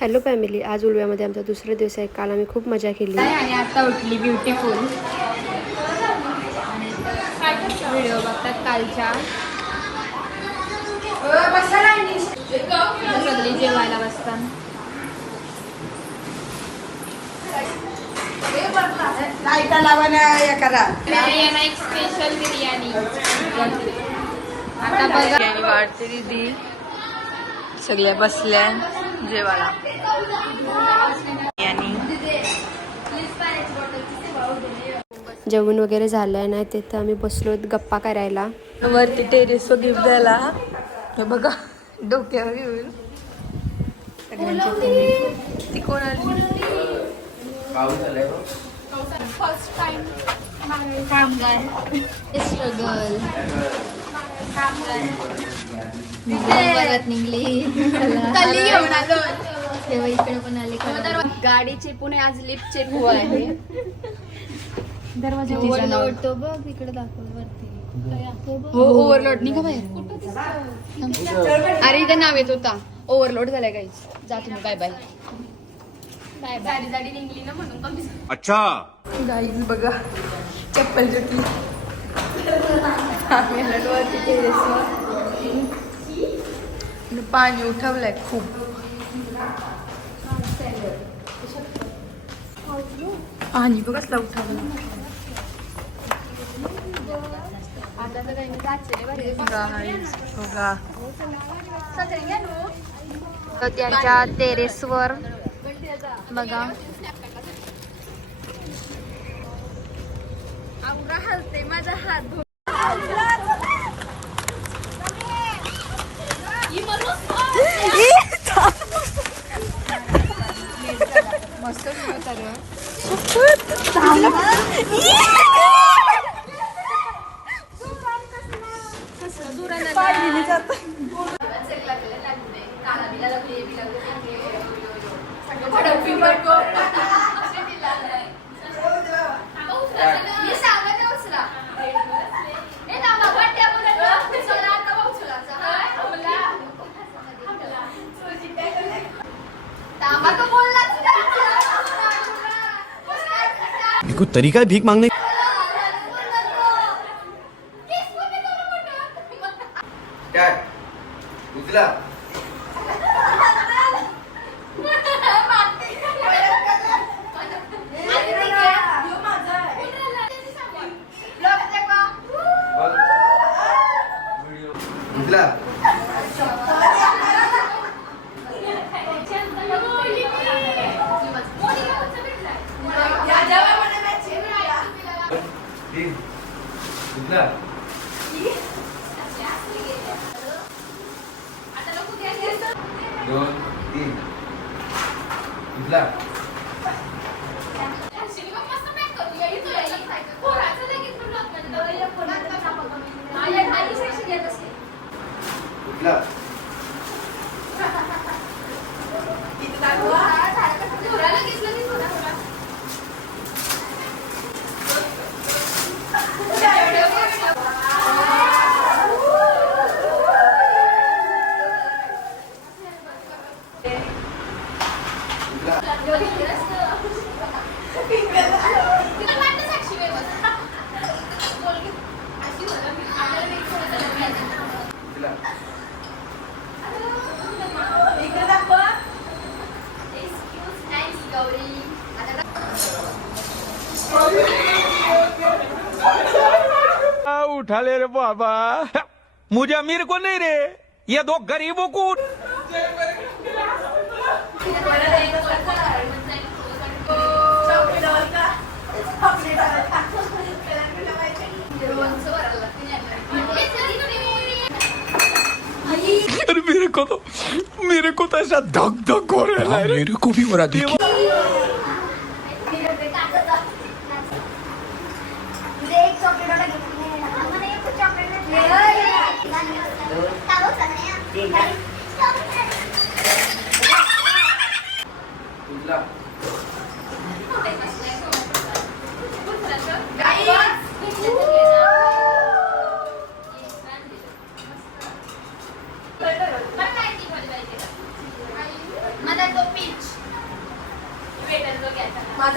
Hello family, आज उलव्यामध्ये आमचा दुसरा दिवस आहे. काल आम्ही खूप मजा केली आणि आता उठली ब्युटिफुल. व्हिडिओ बघतात कालच्या. सगळी जेवायला बसतात. बिर्याणी, एक स्पेशल बिर्याणी. आता बघा वाढते दीदी, सगळ्या बसल्या जेवायला. जेवण वगैरे झालं नाही, तिथं आम्ही बसलो गप्पा करायला. वरती टेरेसवर गिफ्ट द्यायला. हे बघा डोक्यावर घेऊन ती कोण आली. फर्स्ट टाइम कामगार स्ट्रगल परत निघली. कली घेऊन आलो तेव्हा इकडे पण आले. गाडीचे पुणे आज लिफ्ट चेक हुआ आहे. दरवाजा ओव्हरलोड तो बघ इकडे दाखव वरती. हो ओव्हरलोड निघा बाहेर. अरे इथं नाव येत होता ओव्हरलोड झालाय गाईज. जा तुम्ही. Bye bye bye bye. गाडी निघली ना म्हणून कमी. अच्छा गाईज बघा चप्पल जुटली. वरती टेरेसवर पाणी उठवलंय खूप. पाणी बघ कसला उठवलं. त्यांच्या टेरेसवर बघा हलते माझा हात. मस्त कोई तरीका है भीख मांगने. काय उचला. उचला. उचला. दोन तीन उचला. उचला. उठा ले रे बाबा, मुझे अमीर को नहीं रे, ये दो गरीबों को. मेरे को तो ऐसा धक धक हो रहा है. मेरे को भी हो रहा देखिए. उचला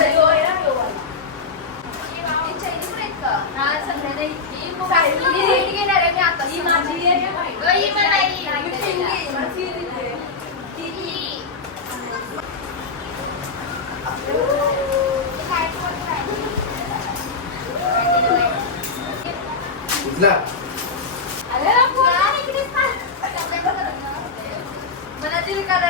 तीन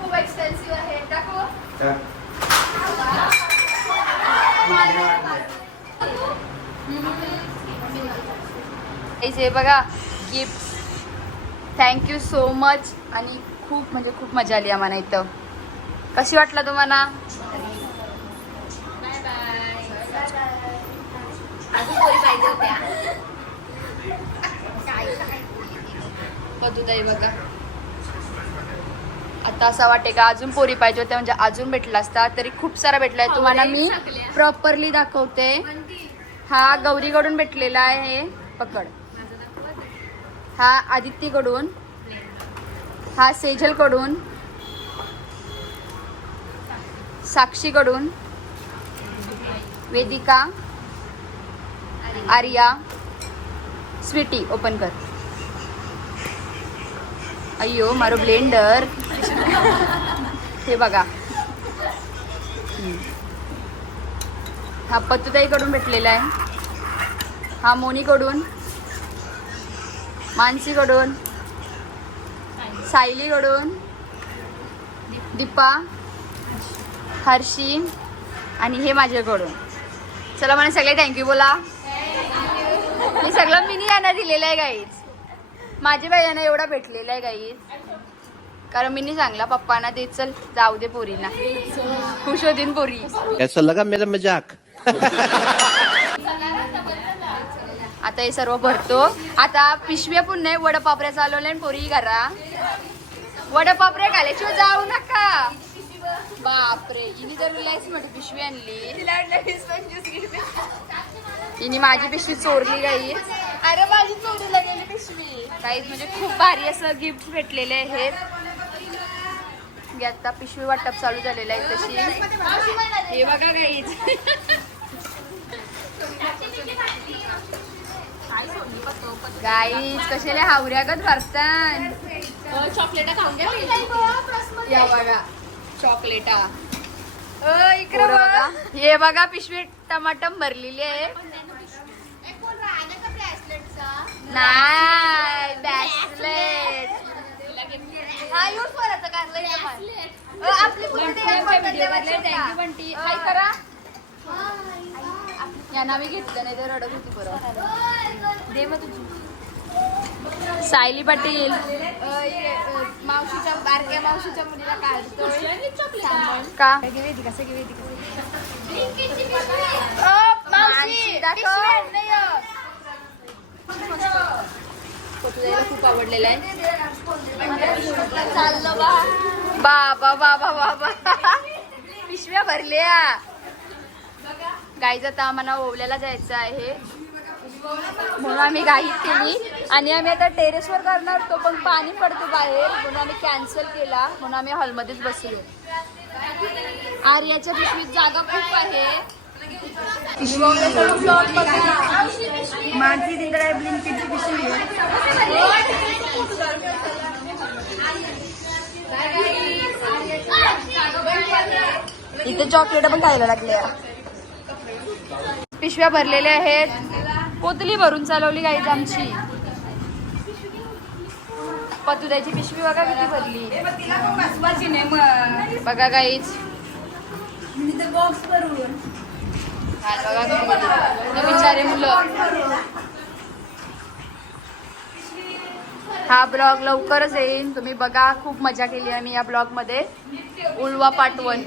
खूप एक्सपेन्सिव्ह आहे टाकू टाक. हे बघा गिफ्ट थँक्यू सो मच आणि खूप म्हणजे खूप मजा आली आम्हाला इथं. कशी वाटलं तुम्हाला? पदुताई बघा आता असं वाटते का अजून पोरी पाहिजे होत्या म्हणजे अजून भेटला असता तरी खूप सारा भेटलाय तुम्हाला मी प्रॉपरली दाखवते. हा गौरीकडून भेटलेला आहे पकड. हा आदित्यकडून, हा सेजलकडून, साक्षीकडून, वेदिका, आर्या, स्वीटी ओपन कर. अय्यो मारो ब्लेंडर. हे बघा हा पत्तुताईकडून भेटलेला आहे. हा मोनीकडून, मानसीकडून, सायलीकडून, दीपा, हर्षी आणि हे माझ्याकडून. चला मला सगळे थँक्यू बोला. मी सगळं मिनी यांना दिलेलं आहे गाईज. माझ्या बाईंना एवढा भेटलेला आहे गाईज कारण मी सांगला पप्पांना दे चल जाऊ दे पोरीला खुश होतीन पोरी. ऐसा लगा मेरा मजाक. आता हे सर्व भरतो. आता पिशव्या पण नाही वडपापऱ्या चालवल्या पोरी करा. वडपापऱ्या घाल्याशिवाय जाऊ नका. बापरे हिने तर रिलॅक्स मध्ये पिशवी आणली. हिने माझी पिशवी चोरली गाई. अरे माझी चोरीला गेली पिशवी. काहीच म्हणजे खूप भारी असं गिफ्ट भेटलेले आहेत. आता पिशवी वाटप चालू झालेलं आहे तशी. हे बघा गाईच गाईच कशाला हावऱ्यागत भरतात. चॉकलेट खाऊन घ्या. या बघा चॉकलेटा. इकडे बघा. हे बघा पिशवी टमाटम भरलेली आहे. नाही ब्रॅसलेट. हा यूज करायचं का आपली काय करा. यांना मी घेतलं नाही तर रडत होती बरोबर. दे मग तुझी. सायली पाटील मावशीच्या बारक्या मावशीच्या मुलीला काढतोय का वेदिका सगळी वेदिका खूप आवडलेलं आहे. चाललं बाबा बाबा बाबा पिशव्या भरल्या. गाईज आता आम्हाला ओवल्याला जायचं आहे म्हणून आम्ही गाईत केली आणि आम्ही आता टेरेसवर करणार होतो पण पाणी पडतो बाहेर म्हणून आम्ही कॅन्सल केला. म्हणून आम्ही हॉलमध्येच बसलो. आर्याच्या पिशवीत जागा खूप आहे. माझी तिकडे ब्लिंकिटची पिशवी इथे चॉकलेट पण खायला लागल्या. पिशव्या भरलेल्या आहेत. पोतली भरून चालवली गाईज आमची. पतुदाची पिशवी बघा किती भरली. बघा गाईज बिचारे मुलं. हा ब्लॉग लवकरच येईल तुम्ही बघा. खूप मजा केली आम्ही या ब्लॉग मध्ये. उल्वा पार्ट 1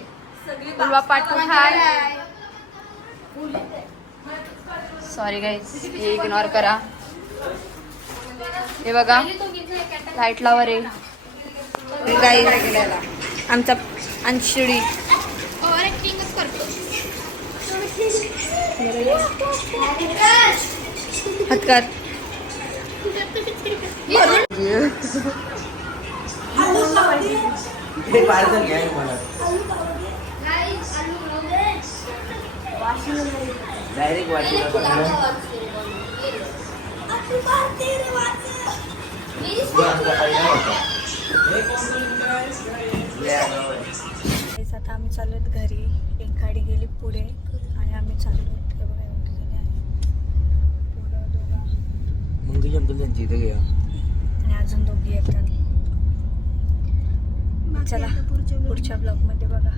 उल्वा पार्ट 2 हाय. सॉरी गाईज हे इग्नोर करा. हे बघा लाईट लावर आहे गाईज आमचा अंशुडी ओव्हर ऍक्टिंगच करतो. हात कर. हे पार्सल घ्या मला डायरेक्ट वाटीला पाठवलं. आता आम्ही चाललोत घरी. एक गाडी गेली पुढे आणि आम्ही चाललोत. मंगेश अंकल त्यांची इथे घ्या आणि अजून दोघी येतात. चला पुढच्या ब्लॉग मध्ये बघा.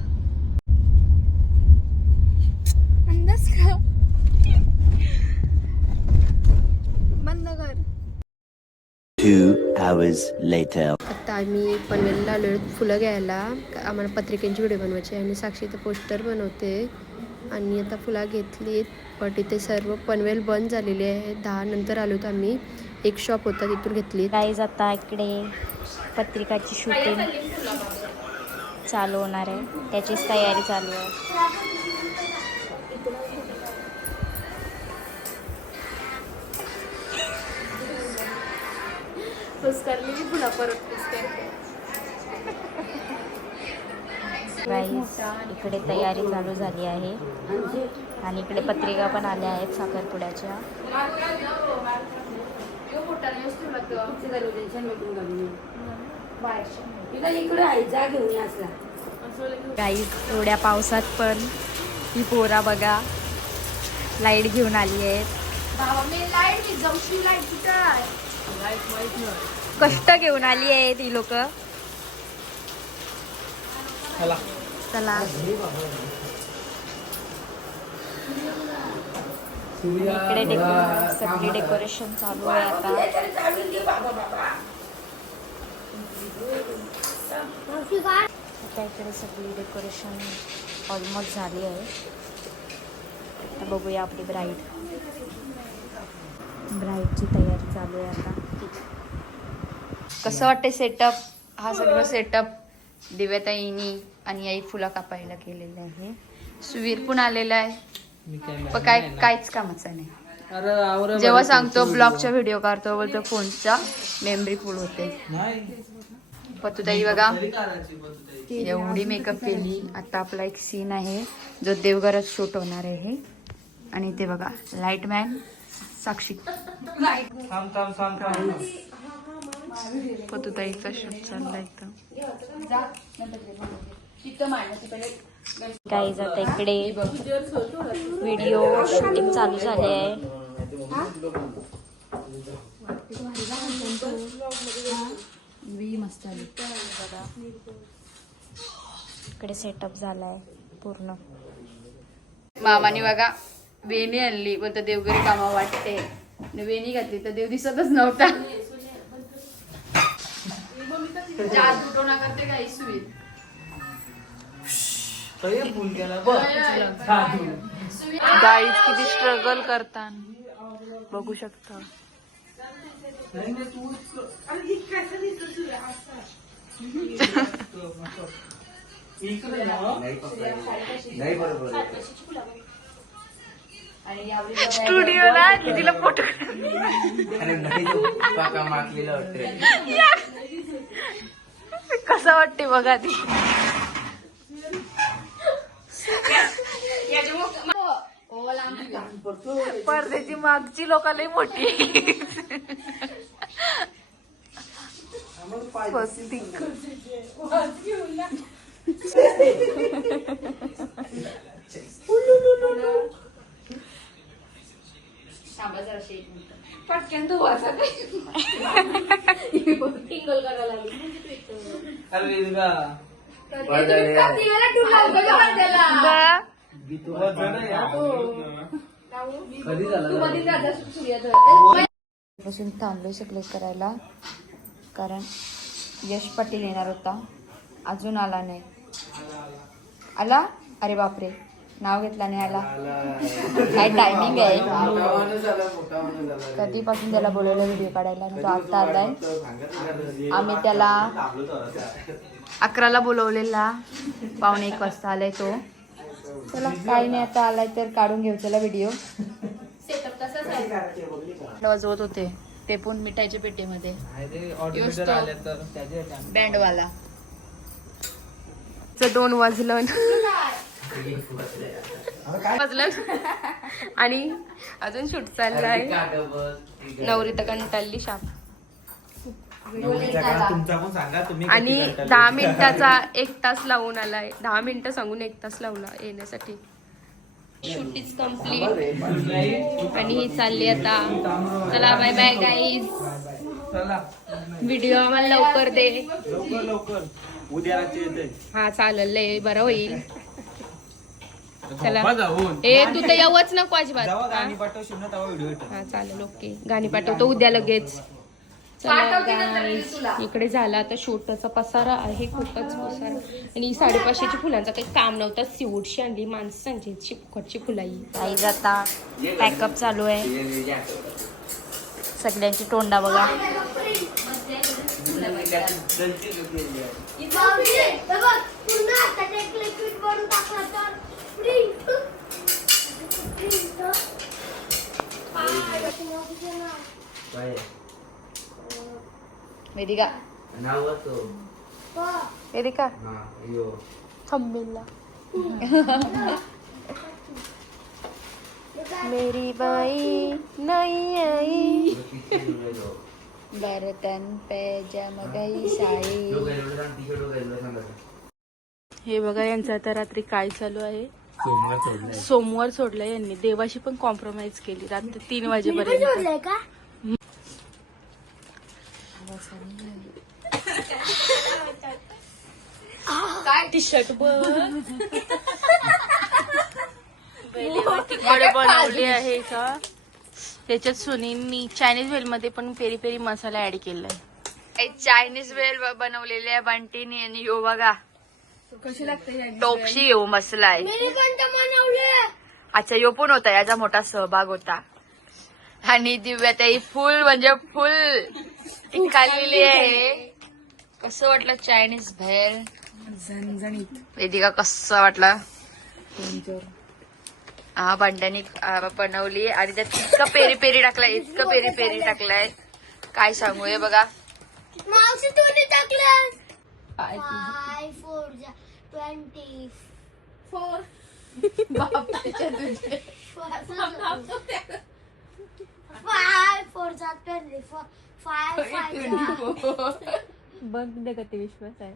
अंदाज का बंद कर. 2 hours later. आता आम्ही पनवेलला आलो फुलं घ्यायला. आम्हाला पत्रिकांची व्हिडिओ बनवायची आणि साक्षी तर पोस्टर बनवते आणि आता फुलं घेतलीत. बट इथे सर्व पनवेल बंद झालेली आहे. 10 नंतर आलो होतो आम्ही. एक शॉप होता तिथून घेतली. गाईज आता इकडे पत्रिकाची शूटिंग चालू होणार आहे. त्याचीच तयारी चालू आहे. गाईज इकडे तयारी चालू झाली आहे आणि इकडे पत्रिका पण आल्या आहेत साखरपुड्याच्या. गाईज एवढ्या पावसात पण ही पोरा बघा लाईट घेऊन आली आहेत. कष्ट घेऊन आली आहेत ही लोक. चला इकडे सगळी डेकोरेशन चालू आहे आता. आता इकडे सगळी डेकोरेशन ऑलमोस्ट झाली आहे. आता बघूया आपली ब्राईडची तयारी चालू आहे आता. कसं वाटतंय सेटअप? हा सगळं सेटअप दिव्याताईनी आणि आई फुला कापायला केलेलं आहे. सुवीर पण आलेला आहे पण काहीच कामाचं नाही. जेव्हा सांगतो ब्लॉगचा व्हिडिओ काढतो बोलतो फोनचा मेमरी फुल होते. पतुताई बघा एवढी मेकअप केली. आता आपला एक सीन आहे जो देवघरात शूट होणार आहे आणि ते बघा लाईटमॅन साक्षी पतुताईचा शूट चाललाय गाईज आता इकडे व्हिडिओ शूटिंग चालू झाले आहे. इकडे सेटअप झालाय पूर्ण. मामाने बघा वेणी आणली पण तर देवघरी कामा वाटते. वेणी घातली तर देव दिसतच नव्हता. जादू टोना करते काय सुवीर. गाईज किती स्ट्रगल करतात बघू शकता. स्टुडिओला कितीला फोटो कसं वाटते बघा ती. पडद्याची मागची लोकांना मोठी पटकन तू वाचा पासून थांबलोय सगळे करायला कारण यश पाटील येणार होता. अजून आला नाही. आला? अरे बापरे नाव घेतला नाही आला. काय टायमिंग आहे? कधीपासून त्याला बोलवलं व्हिडिओ काढायला तो आता आलाय. आम्ही त्याला 11ला बोलवलेला 1:15 वाजता आलाय तो. चला काही नाही, आता आलाय तर काढून घेऊ चला व्हिडिओ. वाजवत होते ते पण मिठाईच्या पेटीमध्ये. बँडवाला 2 वाजलं आणि अजून शूट चाललाय. नवरी तर कंटाळली शाप. आणि 10 मिनिटाचा 1 तास लावून आलाय. 10 मिनिटं सांगून 1 तास लावला येण्यासाठी. शूट इज कम्प्लीट आणि ही चालली आता. चला बाय बाय गाईज. व्हिडिओ आम्हाला लवकर दे. उद्या हा चालेल, लय बरं होईल. चला ए तू तर यावंच नको अजिबात. हा चालेल, ओके. गाणी पाठवतो उद्या लगेच. चला guys, इकडे झाला आता शूटचा पसारा आहे, खूपच पसारा. आणि 550ची फुलांचं काही काम नव्हतं. सिवूटशी आणली माणसांची फुकटची फुलाई. आई आता पॅकअप चालू आहे. सगळ्यांची तोंडा बघा. वेदिका वेदिका थंबनेलला मेरी बाई नहीं आई. बर्तन पे जम गई साई. हे बघा यांचं आता रात्री काय चालू आहे. सोमवार सोडलाय यांनी. देवाशी पण कॉम्प्रोमाइज केली रात्री 3 वाजेपर्यंत. काय टी शर्ट बनवली आहे का. त्याच्यात सुनीलनी चायनीज भेल मध्ये पण पेरी पेरी मसाला ऍड केलाय. चायनीज वेल बनवलेली आहे बंटीनी. आणि यो बघा कशी लागते टोपशी येऊ मसाला आहे. अच्छा यो पण होता, याचा मोठा सहभाग होता. आणि दिव्याताई फुल म्हणजे फुल खाल्लेली आहे. कसं वाटलं चायनीज भेल झणझणीत. वेदिका कसं वाटलं. हा बंट्यानी बनवली आणि त्यात इतकं पेरी पेरी टाकलाय, इतकं पेरी पेरी टाकलाय काय सांगू. हे बघा मावशी तुम्ही टाकलं 5 4 24 बाप त्याच्या तुझे 5 4 24 5 5 बघ दे कधी विश्वास आहे.